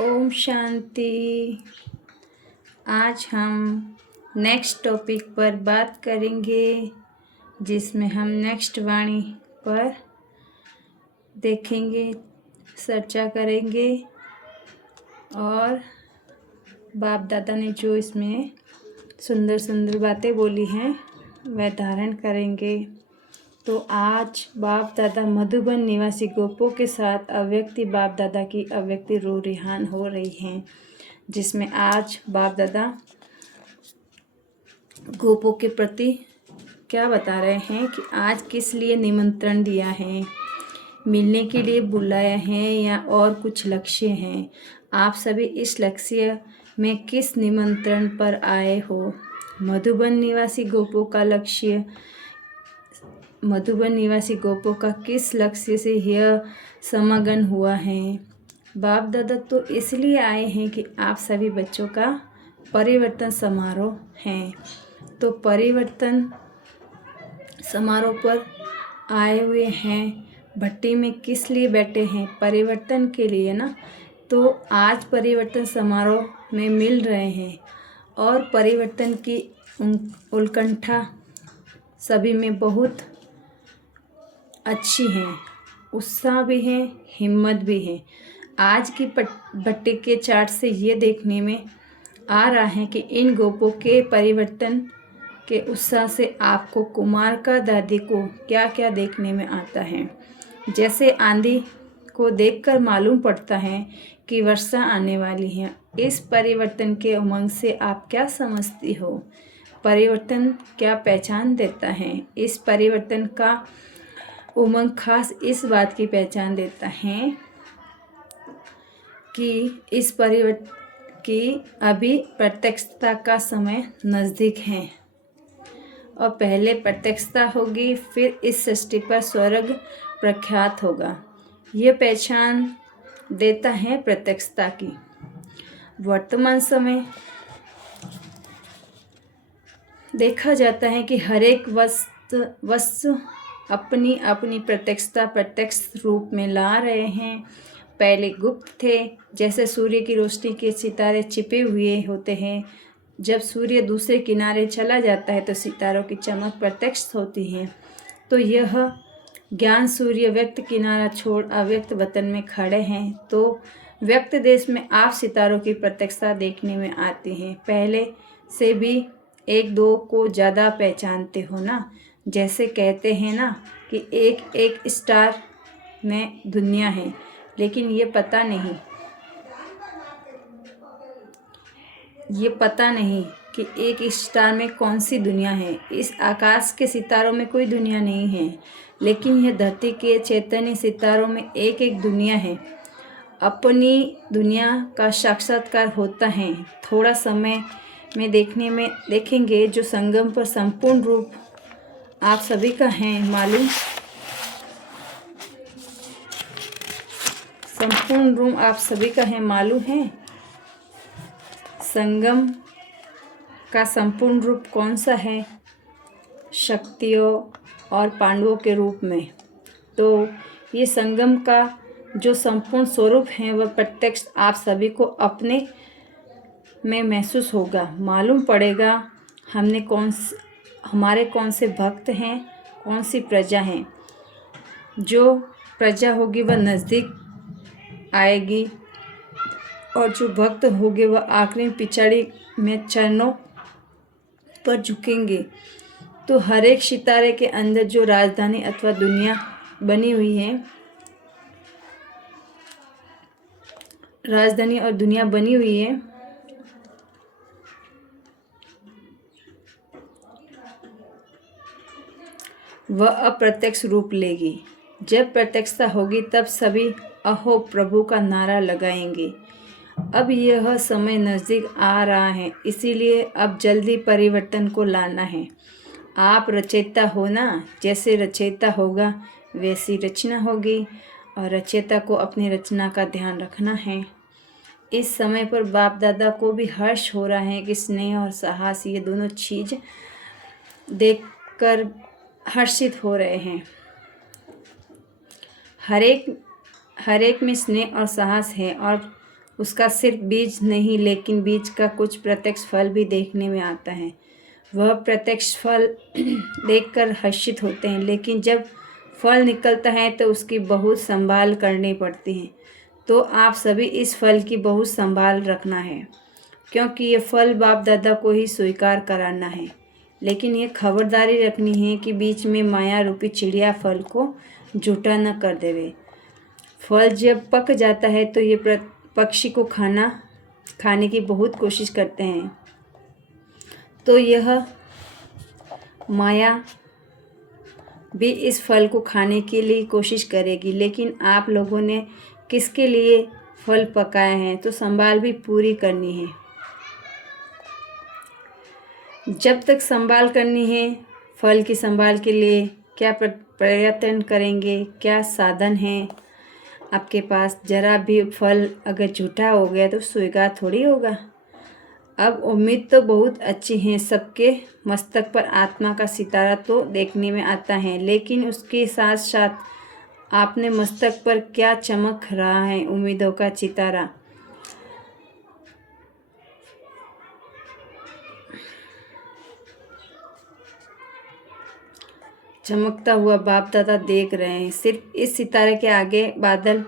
ओम शांति। आज हम next topic पर बात करेंगे, जिसमें हम नेक्स्ट वाणी पर देखेंगे, चर्चा करेंगे और बाप दादा ने जो इसमें सुंदर सुंदर बातें बोली हैं वह धारण करेंगे। तो आज बाप दादा मधुबन निवासी गोपों के साथ अव्यक्ति बाप दादा की अव्यक्ति रूह रिहान हो रही हैं, जिसमें आज बाप दादा गोपों के प्रति क्या बता रहे हैं कि आज किस लिए निमंत्रण दिया है, मिलने के लिए बुलाया है या और कुछ लक्ष्य हैं। आप सभी इस लक्ष्य में किस निमंत्रण पर आए हो। मधुबन निवासी गोपों का लक्ष्य, मधुबन निवासी गोपों का किस लक्ष्य से यह समागम हुआ है। बाप दादा तो इसलिए आए हैं कि आप सभी बच्चों का परिवर्तन समारोह है। तो परिवर्तन समारोह पर आए हुए हैं। भट्टी में किस लिए बैठे हैं? परिवर्तन के लिए ना। तो आज परिवर्तन समारोह में मिल रहे हैं और परिवर्तन की उत्कंठा सभी में बहुत अच्छी है, उत्साह भी है, हिम्मत भी है। आज की भट्टी के चार्ट से ये देखने में आ रहा है कि इन गोपों के परिवर्तन के उत्साह से आपको कुमार का दादी को क्या क्या देखने में आता है। जैसे आंधी को देखकर मालूम पड़ता है कि वर्षा आने वाली है। इस परिवर्तन के उमंग से आप क्या समझती हो? परिवर्तन क्या पहचान देता है? इस परिवर्तन का उमंग खास इस बात की पहचान देता है कि इस परिवर्तन की अभी प्रत्यक्षता का समय नज़दीक है और पहले प्रत्यक्षता होगी, फिर इस सृष्टि पर स्वर्ग प्रख्यात होगा। ये पहचान देता है प्रत्यक्षता की। वर्तमान समय देखा जाता है कि हर एक वस्तु अपनी अपनी प्रत्यक्षता प्रत्यक्ष रूप में ला रहे हैं। पहले गुप्त थे, जैसे सूर्य की रोशनी के सितारे छिपे हुए होते हैं। जब सूर्य दूसरे किनारे चला जाता है तो सितारों की चमक प्रत्यक्ष होती है। तो यह ज्ञान सूर्य व्यक्त किनारा छोड़ अव्यक्त वतन में खड़े हैं। तो व्यक्त देश में आप सितारों की प्रत्यक्षता देखने में आती हैं। पहले से भी एक दो को ज़्यादा पहचानते हो ना। जैसे कहते हैं ना कि एक एक स्टार में दुनिया है, लेकिन ये पता नहीं कि एक स्टार में कौन सी दुनिया है। इस आकाश के सितारों में कोई दुनिया नहीं है, लेकिन यह धरती के चैतन्य सितारों में एक एक दुनिया है। अपनी दुनिया का साक्षात्कार होता है। थोड़ा समय में देखेंगे जो संगम पर संपूर्ण रूप आप सभी का है मालूम। संपूर्ण रूप आप सभी का है मालूम है। संगम का संपूर्ण रूप कौन सा है? शक्तियों और पांडवों के रूप में। तो ये संगम का जो संपूर्ण स्वरूप है वह प्रत्यक्ष आप सभी को अपने में महसूस होगा, मालूम पड़ेगा। हमारे कौन से भक्त हैं, कौन सी प्रजा हैं। जो प्रजा होगी वह नज़दीक आएगी और जो भक्त होंगे वह आखिरी पिछड़ी में चरणों पर झुकेंगे। तो हर एक सितारे के अंदर जो राजधानी अथवा दुनिया बनी हुई है, राजधानी और दुनिया बनी हुई है, वह अप्रत्यक्ष रूप लेगी। जब प्रत्यक्षता होगी तब सभी अहो प्रभु का नारा लगाएंगे। अब यह समय नज़दीक आ रहा है, इसीलिए अब जल्दी परिवर्तन को लाना है। आप रचयिता हो ना। जैसे रचयिता होगा वैसी रचना होगी और रचयिता को अपनी रचना का ध्यान रखना है। इस समय पर बाप दादा को भी हर्ष हो रहा है कि स्नेह और साहस, ये दोनों चीज़ देखकर हर्षित हो रहे हैं। हर एक में स्नेह और साहस है और उसका सिर्फ बीज नहीं लेकिन बीज का कुछ प्रत्यक्ष फल भी देखने में आता है। वह प्रत्यक्ष फल देखकर हर्षित होते हैं, लेकिन जब फल निकलता है तो उसकी बहुत संभाल करनी पड़ती है। तो आप सभी इस फल की बहुत संभाल रखना है, क्योंकि ये फल बाप दादा को ही स्वीकार कराना है। लेकिन ये खबरदारी रखनी है कि बीच में माया रूपी चिड़िया फल को झूठा न कर देवे। फल जब पक जाता है तो ये पक्षी को खाने की बहुत कोशिश करते हैं, तो यह माया भी इस फल को खाने के लिए कोशिश करेगी। लेकिन आप लोगों ने किसके लिए फल पकाए हैं, तो संभाल भी पूरी करनी है। जब तक संभाल करनी है, फल की संभाल के लिए क्या प्रयत्न करेंगे, क्या साधन है आपके पास। जरा भी फल अगर झूठा हो गया तो स्वीकार थोड़ी होगा। अब उम्मीद तो बहुत अच्छी है, सबके मस्तक पर आत्मा का सितारा तो देखने में आता है, लेकिन उसके साथ साथ आपने मस्तक पर क्या चमक रहा है उम्मीदों का सितारा। चमकता हुआ बाप दादा देख रहे हैं। सिर्फ इस सितारे के आगे बादल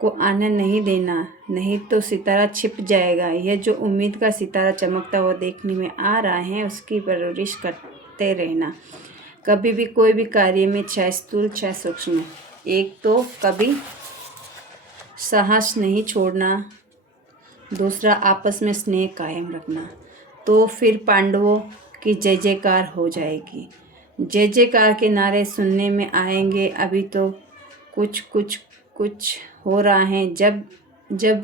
को आने नहीं देना, नहीं तो सितारा छिप जाएगा। यह जो उम्मीद का सितारा चमकता हुआ देखने में आ रहा है, उसकी परवरिश करते रहना। कभी भी कोई भी कार्य में, चाहे स्थूल चाहे सूक्ष्म, एक तो कभी साहस नहीं छोड़ना, दूसरा आपस में स्नेह कायम रखना। तो फिर पांडवों की जय जयकार हो जाएगी। जय जयकार के नारे सुनने में आएंगे। अभी तो कुछ हो रहा है। जब जय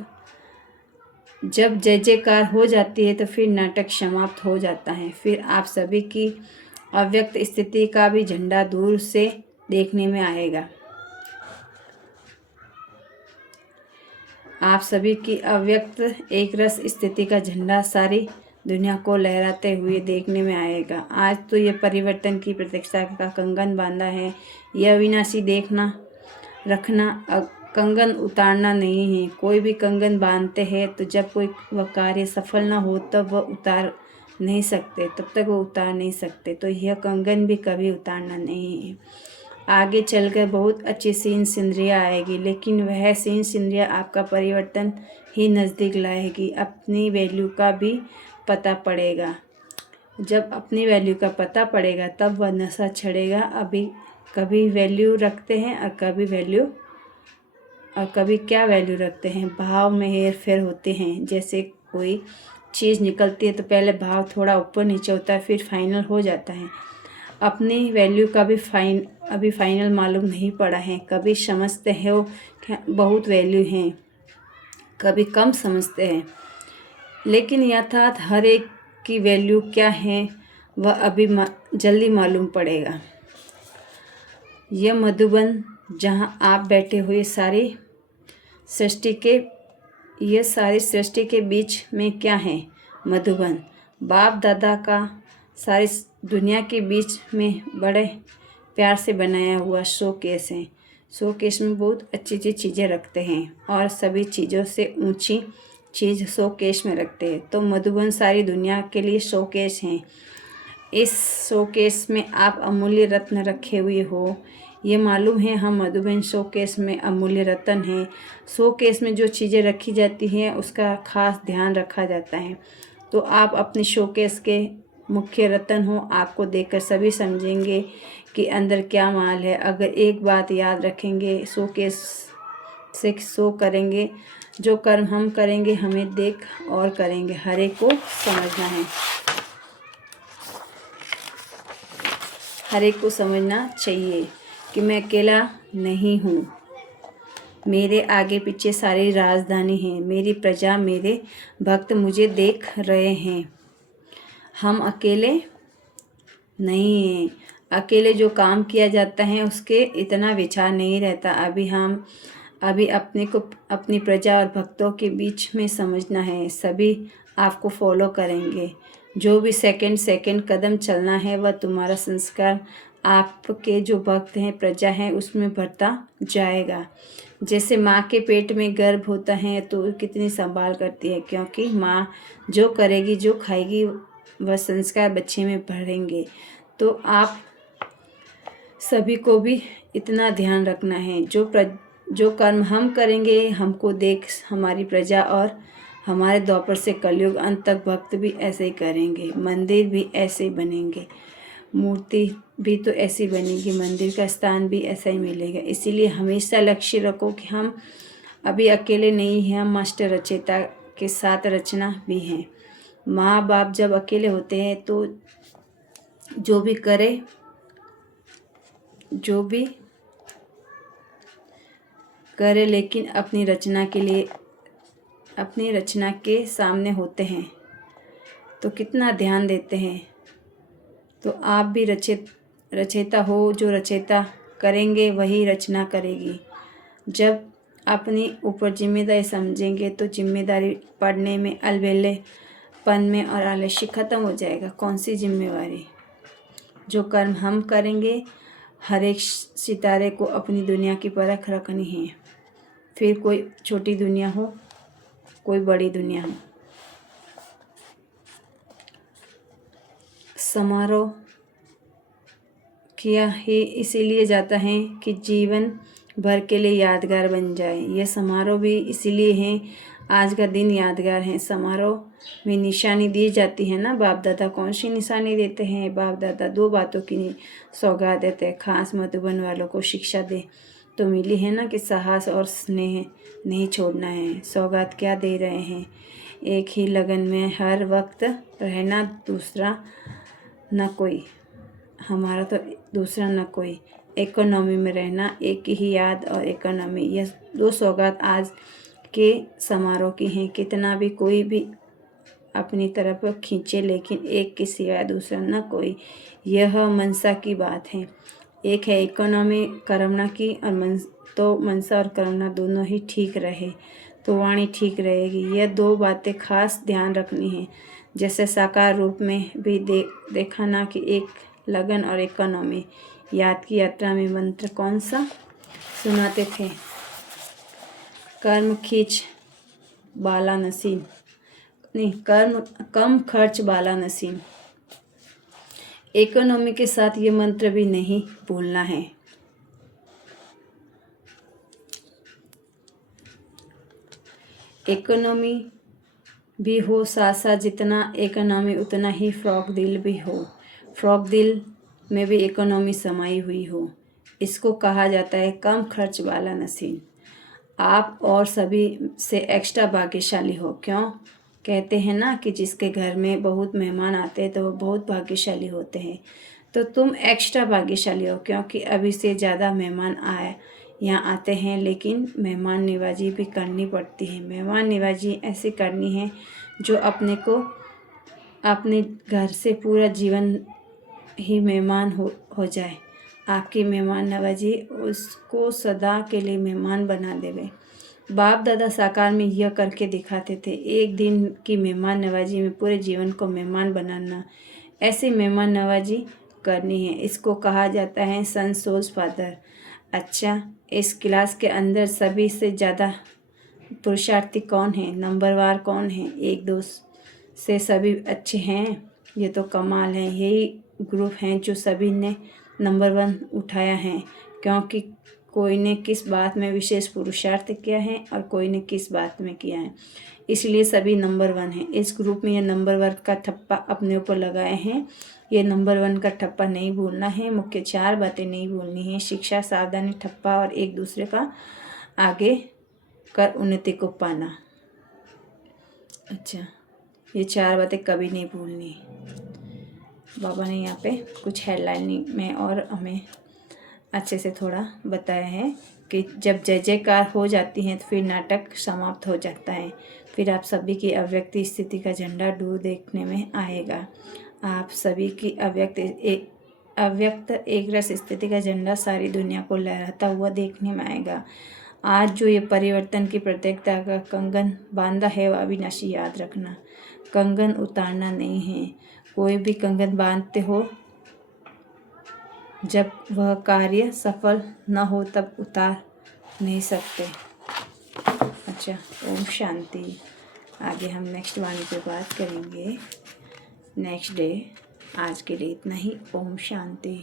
जयकार हो जाती है तो फिर नाटक समाप्त हो जाता है। फिर आप सभी की अव्यक्त स्थिति का भी झंडा दूर से देखने में आएगा। आप सभी की अव्यक्त एक रस स्थिति का झंडा सारी दुनिया को लहराते हुए देखने में आएगा। आज तो ये परिवर्तन की प्रतीक्षा का कंगन बांधा है। यह अविनाशी देखना रखना, कंगन उतारना नहीं है। कोई भी कंगन बांधते हैं तो जब कोई वह कार्य सफल ना हो तब वह उतार नहीं सकते, तब तक वो उतार नहीं सकते। तो यह कंगन भी कभी उतारना नहीं है। आगे चलकर बहुत अच्छी सीन सिंदरिया आएगी, लेकिन वह सीन सिंदरिया आपका परिवर्तन ही नज़दीक लाएगी। अपनी वैल्यू का भी पता पड़ेगा। जब अपनी वैल्यू का पता पड़ेगा तब वह नशा छड़ेगा। अभी कभी वैल्यू रखते हैं और कभी क्या वैल्यू रखते हैं, भाव में हेर फेर होते हैं। जैसे कोई चीज़ निकलती है तो पहले भाव थोड़ा ऊपर नीचे होता है, फिर फाइनल हो जाता है। अपनी वैल्यू का भी अभी फाइनल मालूम नहीं पड़ा है। कभी समझते हो बहुत वैल्यू है, कभी कम समझते हैं, लेकिन यथार्थ हर एक की वैल्यू क्या है वह अभी जल्दी मालूम पड़ेगा। यह मधुबन जहाँ आप बैठे हुए सारी सृष्टि के बीच में क्या है, मधुबन बाप दादा का सारी दुनिया के बीच में बड़े प्यार से बनाया हुआ शोकेस है। शोकेस में बहुत अच्छी अच्छी चीज़ें रखते हैं और सभी चीज़ों से ऊंची चीज़ शोकेस में रखते हैं। तो मधुबन सारी दुनिया के लिए शोकेस हैं। इस शोकेस में आप अमूल्य रत्न रखे हुए हो, ये मालूम है। हम मधुबन शोकेस में अमूल्य रत्न हैं। शोकेस में जो चीज़ें रखी जाती हैं उसका खास ध्यान रखा जाता है। तो आप अपने शोकेस के मुख्य रत्न हो। आपको देखकर सभी समझेंगे कि अंदर क्या माल है। अगर एक बात याद रखेंगे, शोकेस से शो करेंगे, जो कर्म हम करेंगे हमें देख और करेंगे। हर एक को समझना है, हर एक को समझना चाहिए कि मैं अकेला नहीं हूँ। मेरे आगे पीछे सारी राजधानी है, मेरी प्रजा, मेरे भक्त मुझे देख रहे हैं। हम अकेले नहीं हैं। अकेले जो काम किया जाता है उसके इतना विचार नहीं रहता। अभी अपने को अपनी प्रजा और भक्तों के बीच में समझना है। सभी आपको फॉलो करेंगे। जो भी सेकंड कदम चलना है वह तुम्हारा संस्कार आपके जो भक्त हैं, प्रजा है, उसमें बढ़ता जाएगा। जैसे माँ के पेट में गर्भ होता है तो कितनी संभाल करती है, क्योंकि माँ जो करेगी जो खाएगी वह संस्कार बच्चे में बढ़ेंगे। तो आप सभी को भी इतना ध्यान रखना है, जो कर्म हम करेंगे हमको देख हमारी प्रजा और हमारे द्वापर से कलयुग अंत तक भक्त भी ऐसे ही करेंगे, मंदिर भी ऐसे ही बनेंगे, मूर्ति भी तो ऐसी बनेगी, मंदिर का स्थान भी ऐसा ही मिलेगा। इसीलिए हमेशा लक्ष्य रखो कि हम अभी अकेले नहीं हैं, हम मास्टर रचयिता के साथ रचना भी हैं। माँ बाप जब अकेले होते हैं तो जो भी करे लेकिन अपनी रचना के सामने होते हैं तो कितना ध्यान देते हैं। तो आप भी रचयिता हो, जो रचयिता करेंगे वही रचना करेगी। जब अपनी ऊपर जिम्मेदारी समझेंगे तो जिम्मेदारी पढ़ने में, अलबेलेपन में और आलस्य खत्म हो जाएगा। कौन सी जिम्मेवारी? जो कर्म हम करेंगे, हर एक सितारे को अपनी दुनिया की परख रखनी है, फिर कोई छोटी दुनिया हो कोई बड़ी दुनिया हो। समारोह किया ही इसीलिए जाता है कि जीवन भर के लिए यादगार बन जाए। यह समारोह भी इसीलिए है, आज का दिन यादगार है। समारोह में निशानी दी जाती है ना, बाप दादा कौन सी निशानी देते हैं? बाप दादा 2 बातों की सौगात देते हैं, खास मधुबन वालों को शिक्षा दे तो मिली है ना कि साहस और स्नेह नहीं छोड़ना है। सौगात क्या दे रहे हैं? एक ही लगन में हर वक्त रहना, दूसरा न कोई, हमारा तो दूसरा न कोई, इकोनॉमी में रहना, एक ही याद और इकोनॉमी, यह 2 सौगात आज के समारोह की हैं। कितना भी कोई भी अपनी तरफ खींचे लेकिन एक के सिवाय दूसरा न कोई, यह मनसा की बात है। एक है इकोनॉमी करमना की और तो मनसा और करमना दोनों ही ठीक रहे तो वाणी ठीक रहेगी। यह 2 बातें खास ध्यान रखनी है। जैसे साकार रूप में भी देखा ना कि एक लगन और इकोनॉमी। याद की यात्रा में मंत्र कौन सा सुनाते थे? कर्म खींच बाला नसीम, नहीं, कर्म कम खर्च बाला नसीम। इकोनॉमी के साथ ये मंत्र भी नहीं भूलना है। इकोनॉमी भी हो साथ साथ, जितना इकोनॉमी उतना ही फ्रॉक दिल भी हो, फ्रॉक दिल में भी इकोनॉमी समाई हुई हो। इसको कहा जाता है कम खर्च वाला नसीब। आप और सभी से एक्स्ट्रा भाग्यशाली हो। क्यों कहते हैं ना कि जिसके घर में बहुत मेहमान आते हैं तो वो बहुत भाग्यशाली होते हैं। तो तुम एक्स्ट्रा भाग्यशाली हो, क्योंकि अभी से ज़्यादा मेहमान यहाँ आते हैं, लेकिन मेहमान नवाजी भी करनी पड़ती है। मेहमान नवाजी ऐसी करनी है जो अपने को अपने घर से पूरा जीवन ही मेहमान हो जाए। आपकी मेहमान नवाजी उसको सदा के लिए मेहमान बना देवे। बाप दादा साकार में यह करके दिखाते थे। एक दिन की मेहमान नवाजी में पूरे जीवन को मेहमान बनाना, ऐसी मेहमान नवाजी करनी है। इसको कहा जाता है संसोज फादर। अच्छा, इस क्लास के अंदर सभी से ज़्यादा पुरुषार्थी कौन है? नंबरवार कौन है? 1-2 से सभी अच्छे हैं? ये तो कमाल है। यही ग्रुप हैं जो सभी ने नंबर 1 उठाया है, क्योंकि कोई ने किस बात में विशेष पुरुषार्थ किया है और कोई ने किस बात में किया है, इसलिए सभी नंबर 1 हैं। इस ग्रुप में ये नंबर 1 का ठप्पा अपने ऊपर लगाए हैं। ये नंबर 1 का ठप्पा नहीं भूलना है। मुख्य 4 बातें नहीं भूलनी है: शिक्षा, सावधानी, ठप्पा और एक दूसरे का आगे कर उन्नति को पाना। अच्छा, ये 4 बातें कभी नहीं भूलनी। बाबा ने यहाँ पे कुछ हेडलाइन में और हमें अच्छे से थोड़ा बताया है कि जब जय जयकार हो जाती हैं तो फिर नाटक समाप्त हो जाता है। फिर आप सभी की अव्यक्त स्थिति का झंडा दूर देखने में आएगा। आप सभी की अव्यक्त एक रस स्थिति का झंडा सारी दुनिया को लहराता हुआ देखने में आएगा। आज जो ये परिवर्तन की प्रत्येकता का कंगन बांधा है वह अविनाशी याद रखना। कंगन उतारना नहीं है। कोई भी कंगन बांधते हो, जब वह कार्य सफल न हो तब उतार नहीं सकते। अच्छा, ओम शांति। आगे हम नेक्स्ट वाणी पे बात करेंगे नेक्स्ट डे। आज के लिए इतना ही। ओम शांति।